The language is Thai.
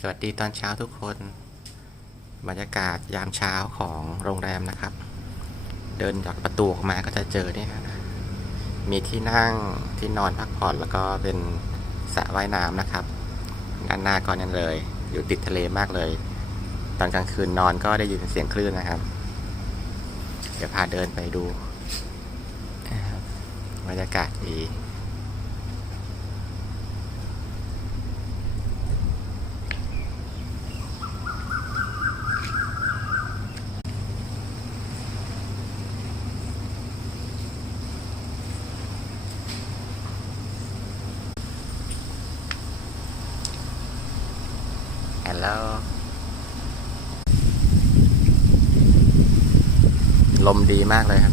สวัสดีตอนเช้าทุกคน บรรยากาศยามเช้าของโรงแรมนะครับ เดินจากประตูออกมาก็จะเจอเนี่ยฮะมีที่นั่งที่นอนพักผ่อนแล้วก็เป็นสระว่ายน้ำนะครับ ด้านหน้าก็นั่นเลย อยู่ติดทะเลมากเลย ตอนกลางคืนนอนก็ได้ยินเสียงคลื่นนะครับ เดี๋ยวพาเดินไปดูบรรยากาศดี Hello ลมดีมากเลยครับ